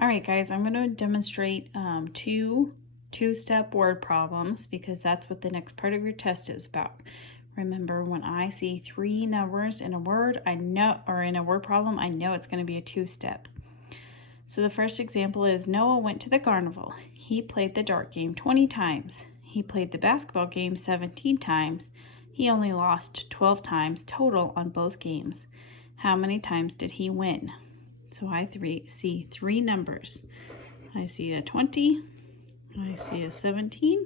All right, guys, I'm going to demonstrate two-step word problems because that's what the next part of your test is about. Remember, when I see three numbers in a word, I know, or in a word problem, I know it's going to be a two-step. So the first example is Noah went to the carnival. He played the dart game 20 times. He played the basketball game 17 times. He only lost 12 times total on both games. How many times did he win? So I see three numbers. I see a 20, I see a 17,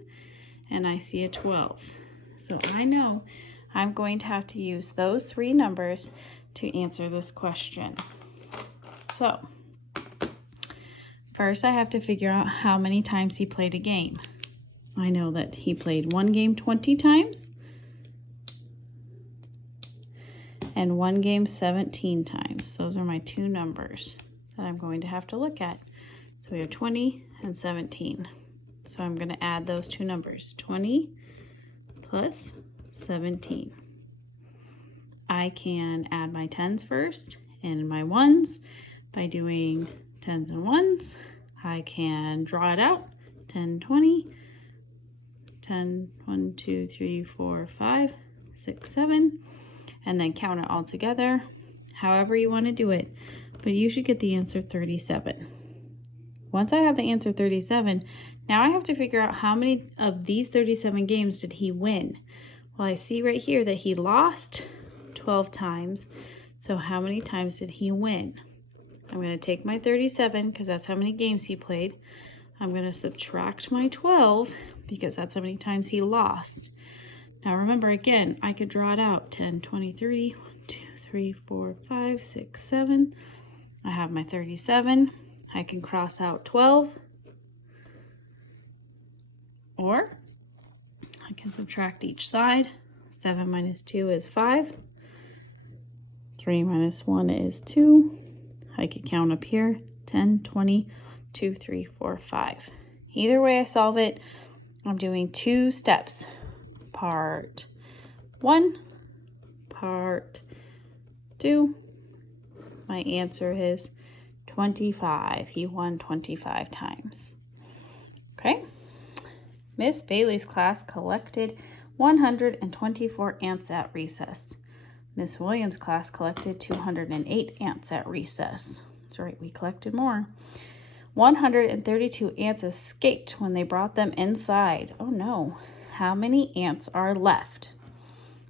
and I see a 12. So I know I'm going to have to use those three numbers to answer this question. So first I have to figure out how many times he played a game. I know that he played one game 20 times and one game 17 times. Those are my two numbers that I'm going to have to look at. So we have 20 and 17. So I'm going to add those two numbers, 20 plus 17. I can add my tens first and my ones by doing tens and ones. I can draw it out, 10, 20, 10, 1, 2, 3, 4, 5, 6, 7. And then count it all together, however you want to do it. But you should get the answer 37. Once I have the answer 37, now I have to figure out how many of these 37 games did he win. Well, I see right here that he lost 12 times. So how many times did he win? I'm going to take my 37 because that's how many games he played. I'm going to subtract my 12 because that's how many times he lost. Now remember, again, I could draw it out, 10, 20, 30, 1, 2, 3, 4, 5, 6, 7. I have my 37. I can cross out 12. Or I can subtract each side. 7 minus 2 is 5. 3 minus 1 is 2. I could count up here, 10, 20, 2, 3, 4, 5. Either way I solve it, I'm doing two steps. Part 1, part 2. My answer is 25. He won 25 times. Okay. Miss Bailey's class collected 124 ants at recess. Miss Williams' class collected 208 ants at recess. That's right, we collected more. 132 ants escaped when they brought them inside. Oh no. How many ants are left?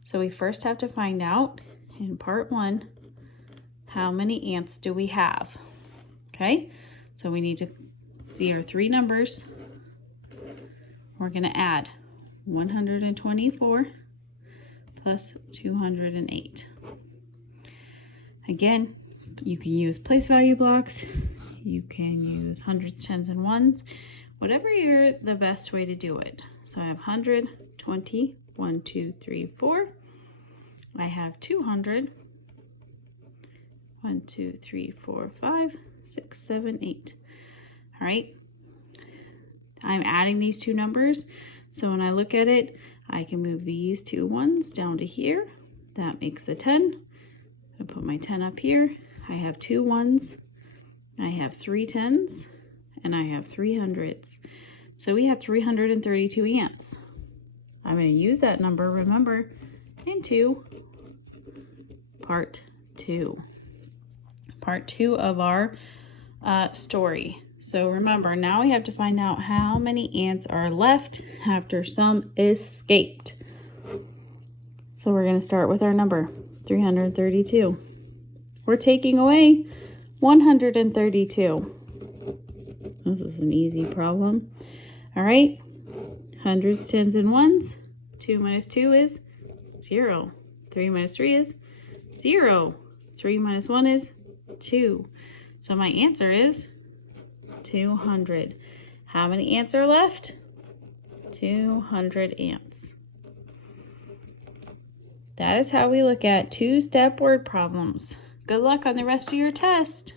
So we first have to find out in part 1, how many ants do we have? Okay, so we need to see our three numbers. We're going to add 124 plus 208. Again, you can use place value blocks. You can use hundreds, tens, and ones. Whatever you're the best way to do it. So I have 100, 20, 1, 2, 3, 4. I have 200, 1, 2, 3, 4, 5, 6, 7, 8. All right. I'm adding these two numbers. So when I look at it, I can move these two ones down to here. That makes a 10. I'll put my 10 up here. I have two ones. I have 3 tens. And I have 3 hundreds. So we have 332 ants. I'm going to use that number, remember, into part 2. Part 2 of our story. So remember, now we have to find out how many ants are left after some escaped. So we're going to start with our number, 332. We're taking away 132. This is an easy problem. All right, hundreds, tens, and ones. 2 minus 2 is 0. 3 minus 3 is 0. 3 minus 1 is 2. So my answer is 200. How many ants are left? 200 ants. That is how we look at two-step word problems. Good luck on the rest of your test.